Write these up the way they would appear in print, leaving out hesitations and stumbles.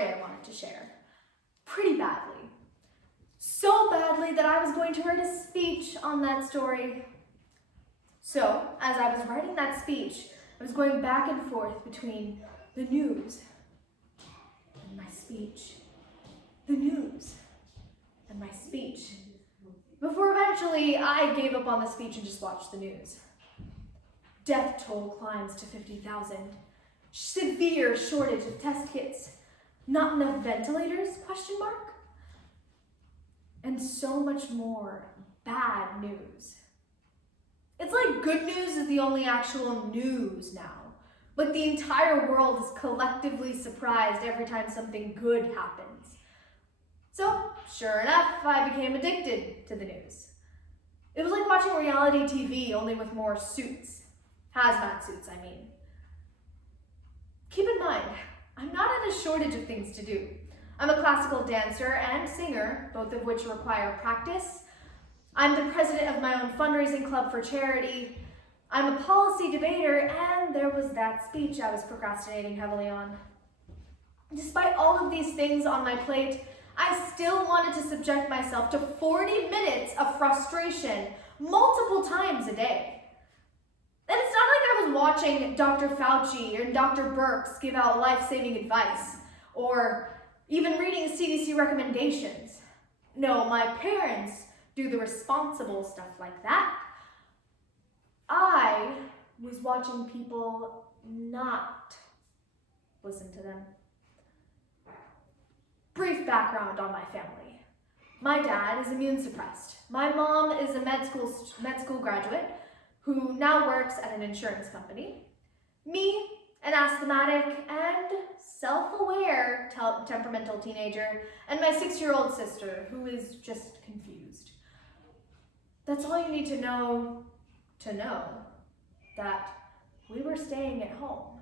story I wanted to share. Pretty badly. So badly that I was going to write a speech on that story. So, as I was writing that speech, I was going back and forth between the news and my speech, the news and my speech, before eventually I gave up on the speech and just watched the news. Death toll climbs to 50,000. Severe shortage of test kits. Not enough ventilators? ? And so much more bad news. It's like good news is the only actual news now. Like the entire world is collectively surprised every time something good happens. So, sure enough, I became addicted to the news. It was like watching reality TV, only with more suits. Hazmat suits, I mean. Keep in mind, I'm not in a shortage of things to do. I'm a classical dancer and singer, both of which require practice. I'm the president of my own fundraising club for charity. I'm a policy debater, and there was that speech I was procrastinating heavily on. Despite all of these things on my plate, I still wanted to subject myself to 40 minutes of frustration multiple times a day. And it's not like I was watching Dr. Fauci and Dr. Birx give out life-saving advice, or even reading CDC recommendations. No, my parents do the responsible stuff like that. I was watching people not listen to them. Brief background on my family. My dad is immune suppressed. My mom is a med school graduate who now works at an insurance company. Me, an asthmatic and self-aware temperamental teenager, and my 6-year-old sister who is just confused. That's all you need to know that we were staying at home.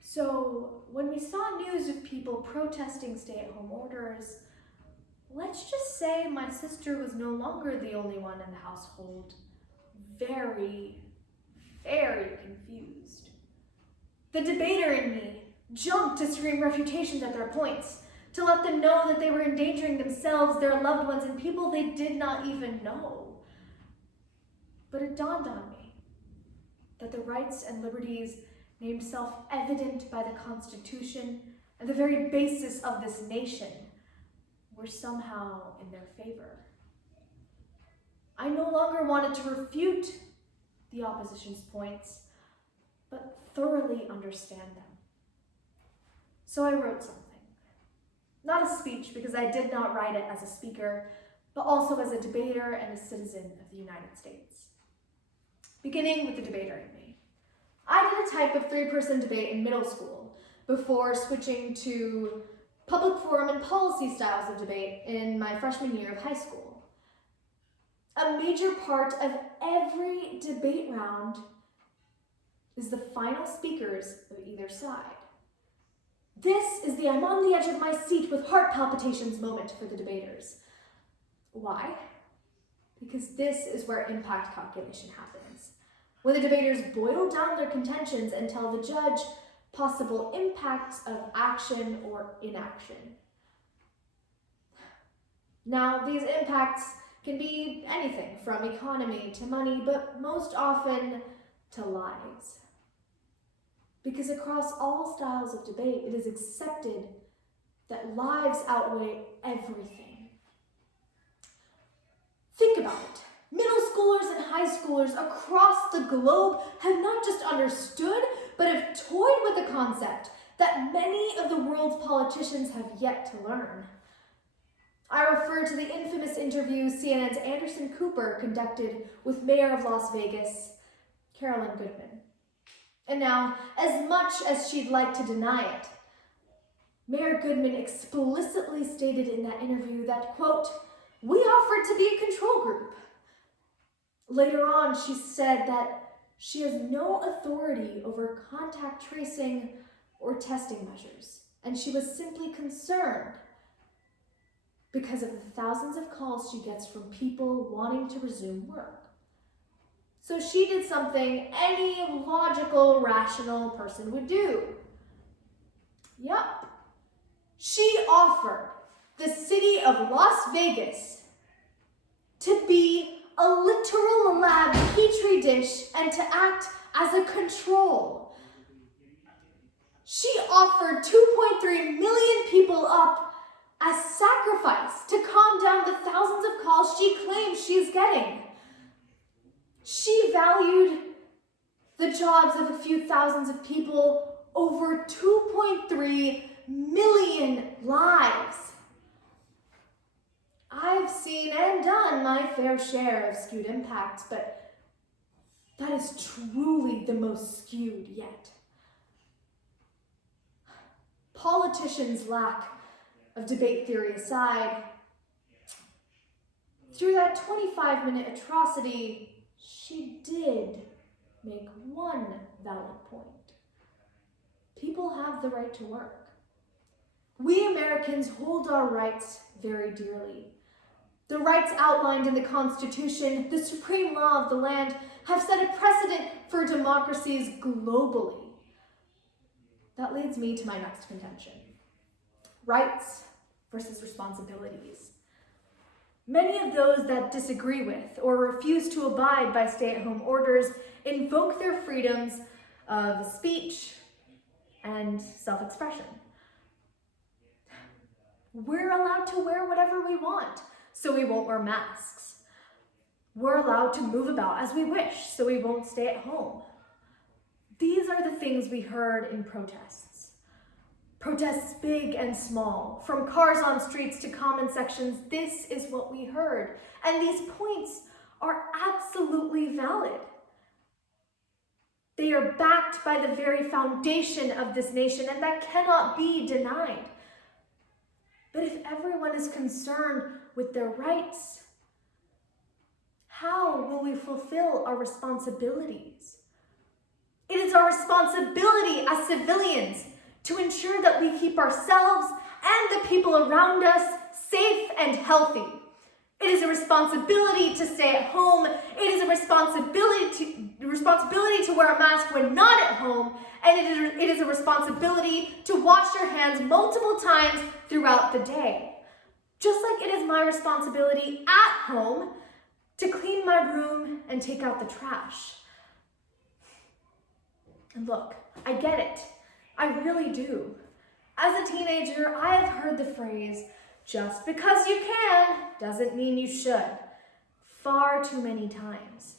So when we saw news of people protesting stay-at-home orders, let's just say my sister was no longer the only one in the household. Very, very confused. The debater in me jumped to scream refutations at their points, to let them know that they were endangering themselves, their loved ones, and people they did not even know. But it dawned on me that the rights and liberties named self-evident by the Constitution and the very basis of this nation were somehow in their favor. I no longer wanted to refute the opposition's points, but thoroughly understand them. So I wrote something. Not a speech, because I did not write it as a speaker, but also as a debater and a citizen of the United States. Beginning with the debater in me. I did a type of 3-person debate in middle school before switching to public forum and policy styles of debate in my freshman year of high school. A major part of every debate round is the final speakers of either side. This is the I'm on the edge of my seat with heart palpitations moment for the debaters. Why? Because this is where impact calculation happens. When the debaters boil down their contentions and tell the judge possible impacts of action or inaction. Now, these impacts can be anything from economy to money, but most often to lives. Because across all styles of debate, it is accepted that lives outweigh everything. Think about it. Middle schoolers and high schoolers across the globe have not just understood, but have toyed with the concept that many of the world's politicians have yet to learn. I refer to the infamous interview CNN's Anderson Cooper conducted with Mayor of Las Vegas, Carolyn Goodman. And now, as much as she'd like to deny it, Mayor Goodman explicitly stated in that interview that, quote, "We offered to be a control group." Later on, she said that she has no authority over contact tracing or testing measures, and she was simply concerned because of the thousands of calls she gets from people wanting to resume work. So she did something any logical, rational person would do. Yup. She offered the city of Las Vegas to be a literal lab petri dish and to act as a control. She offered 2.3 million people up as sacrifice to calm down the thousands of calls she claims she's getting. She valued the jobs of a few thousands of people over 2.3 million lives. I've seen and done my fair share of skewed impacts, but that is truly the most skewed yet. Politicians' lack of debate theory aside, through that 25-minute atrocity, she did make one valid point. People have the right to work. We Americans hold our rights very dearly. The rights outlined in the Constitution, the supreme law of the land, have set a precedent for democracies globally. That leads me to my next contention. Rights versus responsibilities. Many of those that disagree with or refuse to abide by stay-at-home orders invoke their freedoms of speech and self-expression. We're allowed to wear whatever we want, so we won't wear masks. We're allowed to move about as we wish, so we won't stay at home. These are the things we heard in protests. Protests big and small, from cars on streets to comment sections, this is what we heard. And these points are absolutely valid. They are backed by the very foundation of this nation, and that cannot be denied. But if everyone is concerned with their rights, how will we fulfill our responsibilities? It is our responsibility as civilians to ensure that we keep ourselves and the people around us safe and healthy. It is a responsibility to stay at home. It is a responsibility to wear a mask when not at home. And it is a responsibility to wash your hands multiple times throughout the day. Just like it is my responsibility at home to clean my room and take out the trash. And look, I get it. I really do. As a teenager, I have heard the phrase, just because you can doesn't mean you should, far too many times.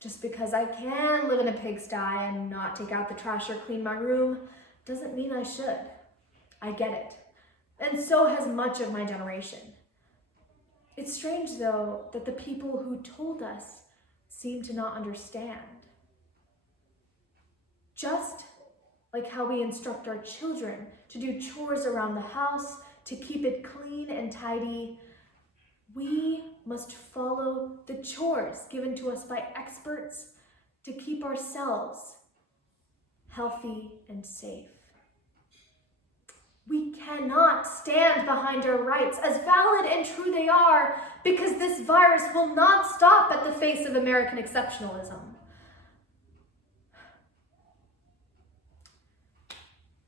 Just because I can live in a pigsty and not take out the trash or clean my room doesn't mean I should. I get it. And so has much of my generation. It's strange, though, that the people who told us seem to not understand. Just like how we instruct our children to do chores around the house, to keep it clean and tidy, we must follow the chores given to us by experts to keep ourselves healthy and safe. We cannot stand behind our rights, as valid and true they are, because this virus will not stop at the face of American exceptionalism.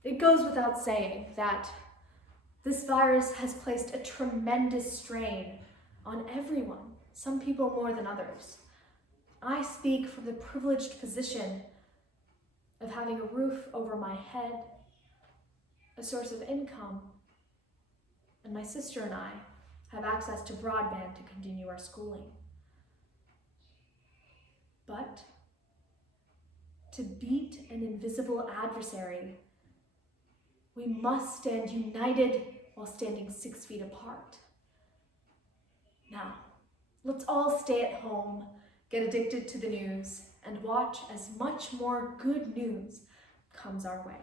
It goes without saying that this virus has placed a tremendous strain on everyone, some people more than others. I speak from the privileged position of having a roof over my head, a source of income, and my sister and I have access to broadband to continue our schooling. But to beat an invisible adversary, we must stand united while standing 6 feet apart. Now, let's all stay at home, get addicted to the news, and watch as much more good news comes our way.